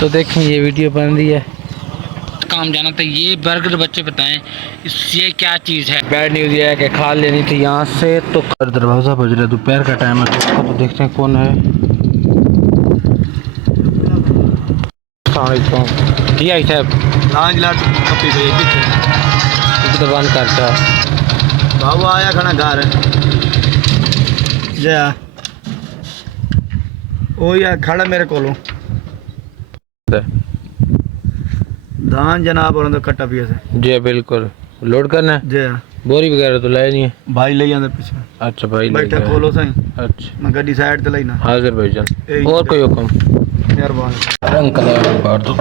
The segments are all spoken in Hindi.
तो देखें ये वीडियो बन रही है। काम जाना था, ये बर्गर बच्चे बताएं ये क्या चीज़ है। बैड न्यूज़ ये है कि खा लेनी थी यहाँ से। तो दरवाज़ा बज रहा है, दोपहर का टाइम है तो देखते हैं कौन है। ठीक है साहब, तो बंद करता बाबू आया खाना घर जया ओ यार खड़ा मेरे कोलों धान जनाब और अंदर कट्टा पिया से जी बिल्कुल लोड करना है। जी बोरी वगैरह तो लाए नहीं है भाई ले जाते पीछे। अच्छा भाई बैठा खोलो सही। अच्छा मैं गड्डी साइड ते लेना हाजिर भाईजान। और कोई हुक्म मेहरबानी अंकल बाहर तो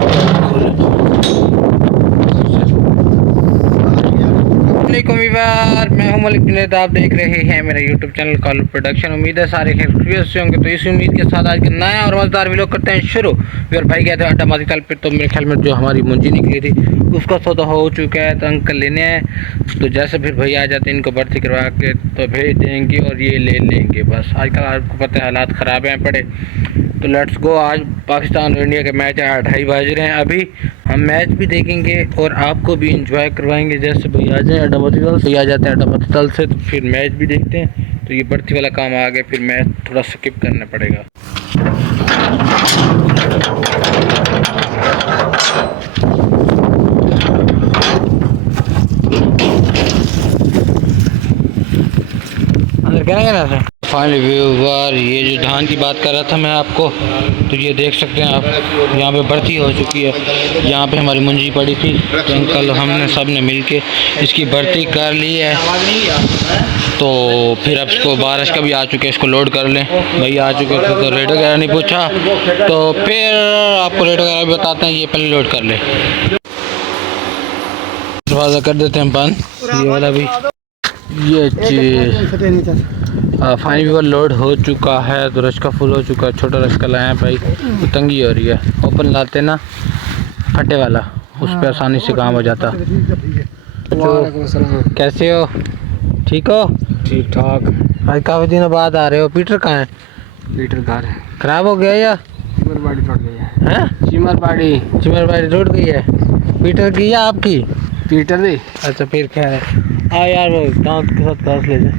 मैं हूं मलिक जुनैद, आप देख रहे हैं मेरा यूट्यूब चैनल कॉल प्रोडक्शन। उम्मीद है सारे खैरियत से होंगे। तो इस उम्मीद के साथ आज का नया और मज़ेदार वीडियो करते हैं शुरू। फिर भाई गए थे अड्डा माजी तल पे, तो मेरे ख्याल में जो हमारी मुंजी निकली थी उसका सौदा हो चुका है। तो अंकल लेने आए, तो जैसे फिर भैया आ जाते हैं इनको भर्ती करवा के तो भेज देंगे और ये ले लेंगे। बस आजकल आपको पता है हालात ख़राब हैं पड़े। तो लेट्स गो। आज पाकिस्तान और इंडिया के मैच है, 2:30 बज रहे हैं। अभी हम मैच भी देखेंगे और आपको भी इंजॉय करवाएंगे। जैसे भैया आ जाए अड्डामती तल से, आ जाते हैं अड्डामती तल से तो फिर मैच भी देखते हैं। तो ये भर्ती वाला काम आ गया, फिर मैच थोड़ा स्किप करना पड़ेगा। अंदर करेंगे ना सर। फाइनली व्यूअर, ये जो धान की बात कर रहा था मैं आपको, तो ये देख सकते हैं आप, यहाँ पे भर्ती हो चुकी है। यहाँ पे हमारी मुंजी पड़ी थी तो अंकल हमने सब ने मिल के इसकी भर्ती कर ली है। तो फिर अब इसको बारिश का भी आ चुके हैं, इसको लोड कर लें। भैया आ चुके थे तो रेट वगैरह नहीं पूछा, तो फिर आपको रेट वगैरह भी बताते हैं। ये पहले लोड कर लें, दरवाज़ा कर देते हैं बंद। ये वाला भी ये फाइनली व्यूअर लोड हो चुका है। तो रश्का फुल हो चुका है, छोटा रश्का लाए हैं भाई, तो तंगी हो रही है। ओपन लाते ना फटे वाला, उस पर आसानी से काम हो जाता। तो कैसे हो, ठीक हो? ठीक ठाक। आज काफ़ी दिनों बाद आ रहे हो। पीटर कहाँ है? पीटर घर है, खराब हो गया या चिमरबाड़ी टूट गई है। हैं? चिमरबाड़ी टूट गई है। पीटर की या आपकी? पीटर दी। अच्छा फिर क्या है। हाँ यार वो दांत के साथ घास ले जाए।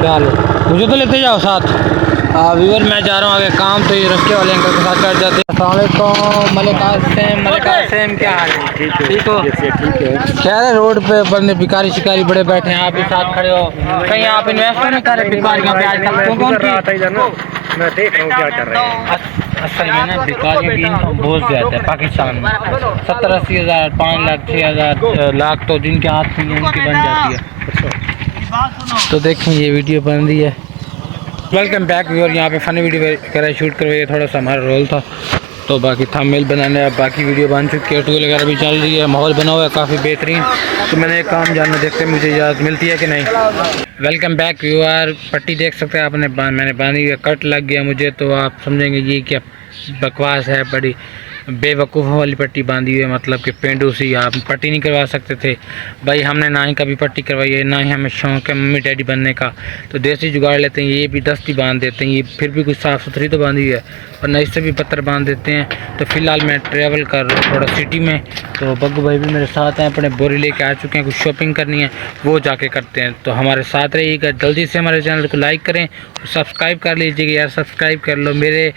क्या लो, मुझे तो लेते जाओ साथ। व्यूअर मैं जा रहा हूँ आगे काम, तो ये रस्के वाले अंकल के साथ बैठ जाते हैं। अस्सलामुअलैकुम मलिक, क्या हाल है? ठीक हो? ठीक है। क्या है रोड पे बंदे भिखारी शिकारी बड़े बैठे हैं, आप भी साथ खड़े हो। कहीं आप इन्वेस्ट नहीं कर रहे भिखारियों पे आजकल? मैं देख रहा हूँ क्या कर रहे हैं। असल में ना भिखारियों की इनकम बहुत ज़्यादा है पाकिस्तान में। 70-80 हज़ार, 5 लाख, 6 हज़ार लाख तो जिनके हाथ में उनकी बन जाती है। तो देखें ये वीडियो बन रही है। Welcome back viewer. यहाँ पे फ़नी वीडियो वगैरह शूट करवाइए, थोड़ा सा हमारा रोल था। तो बाकी थंबनेल बनाने, अब बाकी वीडियो बन चुकी है, टूल वगैरह भी चल रही है, माहौल बना हुआ है काफ़ी बेहतरीन। तो मैंने एक काम जानना, देखते हैं मुझे इजाज़त मिलती है कि नहीं। Welcome back viewer. पट्टी देख सकते हैं आपने, मैंने बांधी हुई है, कट लग गया मुझे, तो आप समझेंगे ये क्या बकवास है। बड़ी बेवकूफ़ों वाली पट्टी बांधी हुई है, मतलब कि पेंडू सी। आप पट्टी नहीं करवा सकते थे भाई, हमने ना ही कभी पट्टी करवाई है, ना ही हमें शौक़ है मम्मी डैडी बनने का। तो देसी जुगाड़ लेते हैं, ये भी दस्ती बांध देते हैं। ये फिर भी कुछ साफ़ सुथरी तो बांधी हुई है, और न इससे भी पत्थर बांध देते हैं। तो फ़िलहाल मैं ट्रैवल कर रहा हूँ थोड़ा सिटी में, तो बग्गू भाई भी मेरे साथ हैं, अपने बोरी लेके आ चुके हैं, कुछ शॉपिंग करनी है वो जाके करते हैं। तो हमारे साथ रहिएगा, जल्दी से हमारे चैनल को लाइक करें और सब्सक्राइब कर लीजिएगा यार, सब्सक्राइब कर लो। मेरे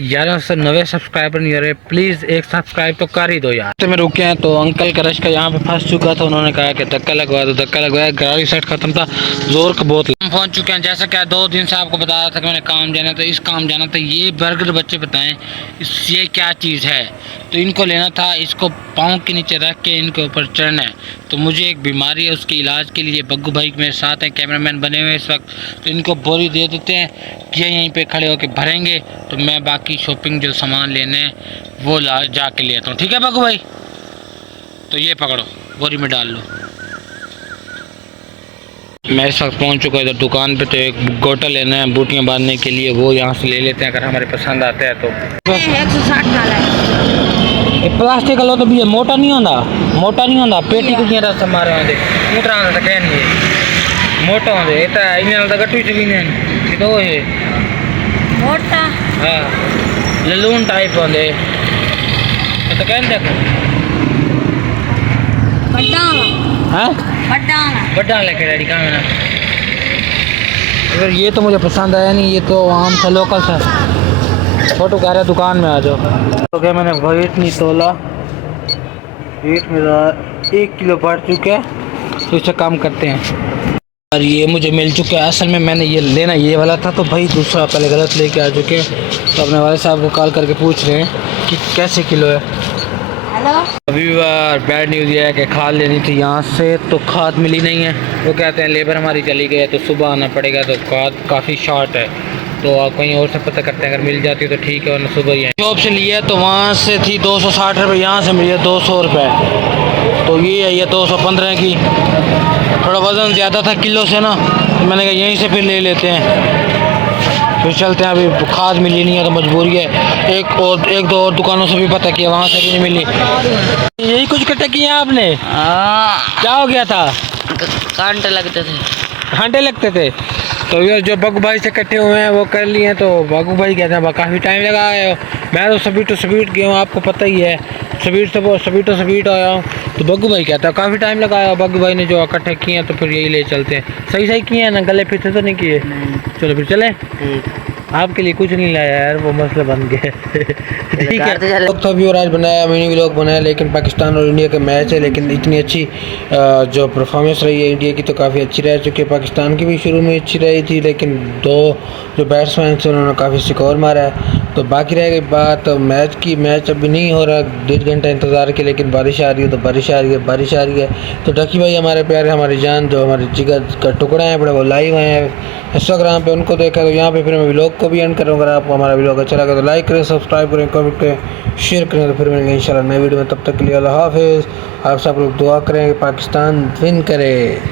1190 सब्सक्राइबर नहीं हो रहे, प्लीज़ एक सब्सक्राइब तो कर ही दो यार। तो मैं रुके हैं, तो अंकल का रश्का यहाँ पे फंस चुका था, उन्होंने कहा कि धक्का लगवा दो। धक्का लगवाया, गाड़ी सेट खत्म था, जोर का बहुत। हम पहुँच चुके हैं, जैसा कि 2 दिन से आपको बता रहा था कि मैंने काम जाना था, इस काम जाना था। ये बर्गर बच्चे बताएं ये क्या चीज़ है। तो इनको लेना था, इसको पाँव के नीचे रख के इनके ऊपर चढ़ना है। तो मुझे एक बीमारी है, उसके इलाज के लिए बग्गू भाई मेरे साथ हैं, कैमरामैन बने हुए इस वक्त। तो इनको बोरी दे देते हैं कि यहीं पे खड़े होकर भरेंगे, तो मैं बाकी शॉपिंग जो सामान लेने हैं वो जाके ले आता हूँ। ठीक है बग्गू भाई? तो ये पकड़ो, बोरी में डाल लो। मैं इस वक्त पहुँच चुका इधर दुकान पे। तो एक गोटा लेना है बूटियाँ बांधने के लिए, वो यहाँ से ले लेते हैं अगर हमारे पसंद आते हैं तो। 160 प्लास्टिक का लो तो भी मोटा नहीं होता, पेटी को रस मारे होंगे ऊँटा होता कह नहीं मोटा होंगे, इतना इन गट्टू च भी नहीं तो ये मोटा। हाँ ललून टाइप होंगे तो कहते हाँ बड़ा लेके डैडी कहाँ मेरा अगर ये तो मुझे पसंद आया नहीं, ये तो आम सा लोकल सा। छोटू कह रहा दुकान में आ जाओ। तो क्या मैंने वेट नहीं तोला, वेट मेरा 1 किलो बढ़ चुका है, तो इसे काम करते हैं। और ये मुझे मिल चुका है। असल में मैंने ये लेना ये वाला था, तो भाई दूसरा पहले गलत लेके आ चुके हैं। तो अपने वाले साहब को कॉल करके पूछ रहे हैं कि कैसे किलो है। अभी बैड न्यूज़ ये है कि खाद लेनी थी यहाँ से, तो खाद मिली नहीं है। वो कहते हैं लेबर हमारी चली गई है, तो सुबह आना पड़ेगा, तो खाद काफ़ी शॉर्ट है। तो आप कहीं और से पता करते हैं, अगर मिल जाती है तो ठीक है, वरना सुबह ही है। शॉप से लिया तो वहाँ से थी 260 रुपये, यहाँ से मिली है 200 रुपये। तो ये है, ये 215 की। थोड़ा वज़न ज़्यादा था किलो से ना, तो मैंने कहा यहीं से फिर ले लेते हैं। फिर चलते हैं। अभी खाद मिली नहीं है तो मजबूरी है। एक दो और दुकानों से भी पता किया, वहाँ से भी नहीं मिली। यही कुछ इकट्ठा किया आपने? क्या हो गया था? कांटे लगते थे। घंटे लगते थे। तो ये जो बग्गू भाई से इकट्ठे हुए हैं वो कर लिए हैं। तो बग्गू भाई कहते हैं काफ़ी टाइम लगा है। मैं तो स्पीड गया हूँ, आपको पता ही है। स्पीड आया हूँ। तो बग्गू भाई कहता है काफ़ी टाइम लगाया। बग्गू भाई ने जो इकट्ठे किए हैं तो फिर यही ले चलते हैं। सही किए हैं ना, गले पीछे तो नहीं किए? चलो फिर चले। आपके लिए कुछ नहीं लाया यार, वो मसला बन गया। ठीक है। लोग तो अभी और आज बनाया, मिनी व्लॉग बनाया, लेकिन पाकिस्तान और इंडिया का मैच है। लेकिन इतनी अच्छी जो परफॉर्मेंस रही है इंडिया की तो काफ़ी अच्छी रह चुकी है। पाकिस्तान की भी शुरू में अच्छी रही थी, लेकिन दो जो बैट्समैन थे उन्होंने काफ़ी स्कोर मारा है। तो बाकी रह गई बात मैच की। मैच अभी नहीं हो रहा, 1.5 घंटा इंतज़ार के, लेकिन बारिश आ रही है तो बारिश आ रही है। तो ढकी भाई हमारे प्यारे, हमारी जान, जो हमारे जिगर का टुकड़ा है बड़ा, वो लाइव हैं इंस्टाग्राम पे, उनको देखा। तो यहाँ पे फिर मैं व्लॉग को भी एंड करूँगा। अगर आपको हमारा व्लॉग अच्छा लगा तो लाइक करें, सब्सक्राइब करें, कमेंट करें, शेयर करें। तो फिर मिलेंगे इंशाल्लाह नई वीडियो में। तब तक के लिए अल्लाह हाफिज़। आप सब लोग दुआ करें कि पाकिस्तान विन करे।